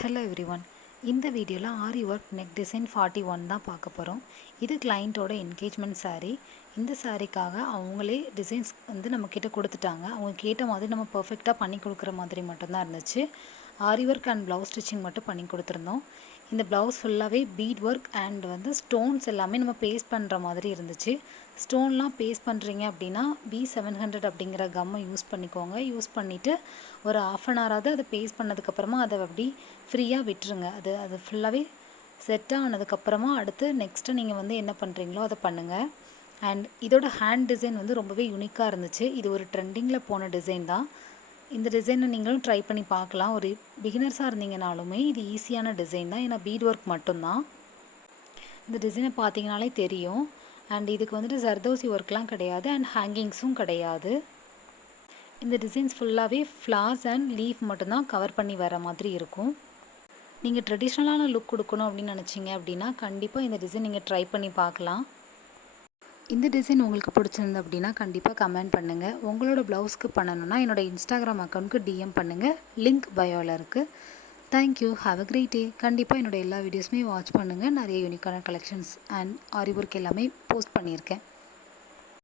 Hello everyone. இந்த வீடியோவில் ஆரி work neck design 41 தான் பார்க்க போகிறோம். இது கிளைண்ட்டோட என்கேஜ்மெண்ட் saree. இந்த சாரீக்காக அவங்களே டிசைன்ஸ் வந்து நம்மக்கிட்ட கொடுத்துட்டாங்க. அவங்க கேட்ட மாதிரி நம்ம பர்ஃபெக்டாக பண்ணி கொடுக்குற மாதிரி மட்டும்தான் இருந்துச்சு. ஆரி ஒர்க் அண்ட் ப்ளவுஸ் ஸ்டிச்சிங் மட்டும் பண்ணி கொடுத்துருந்தோம். இந்த ப்ளவுஸ் ஃபுல்லாகவே பீட் ஒர்க் அண்ட் வந்து ஸ்டோன்ஸ் எல்லாமே நம்ம பேஸ்ட் பண்ணுற மாதிரி இருந்துச்சு. ஸ்டோன்லாம் பேஸ்ட் பண்ணுறீங்க அப்படின்னா B700 அப்படிங்கிற கம்மை யூஸ் பண்ணிக்கோங்க. யூஸ் பண்ணிவிட்டு ஒரு ½ அன் ஹவராவது அதை பேஸ்ட் பண்ணதுக்கப்புறமா அதை அப்படி ஃப்ரீயாக விட்டுருங்க. அது ஃபுல்லாகவே செட் ஆனதுக்கப்புறமா அடுத்து நெக்ஸ்ட்டு நீங்கள் வந்து என்ன பண்ணுறீங்களோ அதை பண்ணுங்கள். அண்ட் இதோட ஹேண்ட் டிசைன் வந்து ரொம்பவே யூனிக்காக இருந்துச்சு. இது ஒரு ட்ரெண்டிங்கில் போன டிசைன் தான். இந்த டிசைனை நீங்களும் ட்ரை பண்ணி பார்க்கலாம். ஒரு பிகினர்ஸாக இருந்தீங்கனாலுமே இது ஈஸியான டிசைன் தான். ஏன்னா பீட் ஒர்க் மட்டும்தான். இந்த டிசைனை பார்த்தீங்கனாலே தெரியும். அண்ட் இதுக்கு வந்துட்டு ஜர்தோசி ஒர்க்லாம் கிடையாது அண்ட் ஹேங்கிங்ஸும் கிடையாது. இந்த டிசைன்ஸ் ஃபுல்லாகவே ஃப்ளார்ஸ் அண்ட் லீஃப் மட்டும்தான் கவர் பண்ணி வர மாதிரி இருக்கும். நீங்கள் ட்ரெடிஷ்னலான லுக் கொடுக்கணும் அப்படின்னு நினச்சிங்க அப்படின்னா கண்டிப்பாக இந்த டிசைன் நீங்கள் ட்ரை பண்ணி பார்க்கலாம். இந்த டிசைன் உங்களுக்கு பிடிச்சிருந்து அப்படின்னா கண்டிப்பாக கமெண்ட் பண்ணுங்கள். உங்களோட ப்ளவுஸ்க்கு பண்ணணுன்னா என்னோடய இன்ஸ்டாகிராம் அக்கௌண்ட்க்கு DM பண்ணுங்கள். லிங்க் பயோவில் இருக்குது. Thank you. Have a great day. கண்டிப்பாக என்னோடய எல்லா வீடியோஸுமே வாட்ச் பண்ணுங்கள். நிறைய யூனிக்கான கலெக்ஷன்ஸ் அண்ட் ஆரி ஒர்க் எல்லாமே போஸ்ட் பண்ணியிருக்கேன்.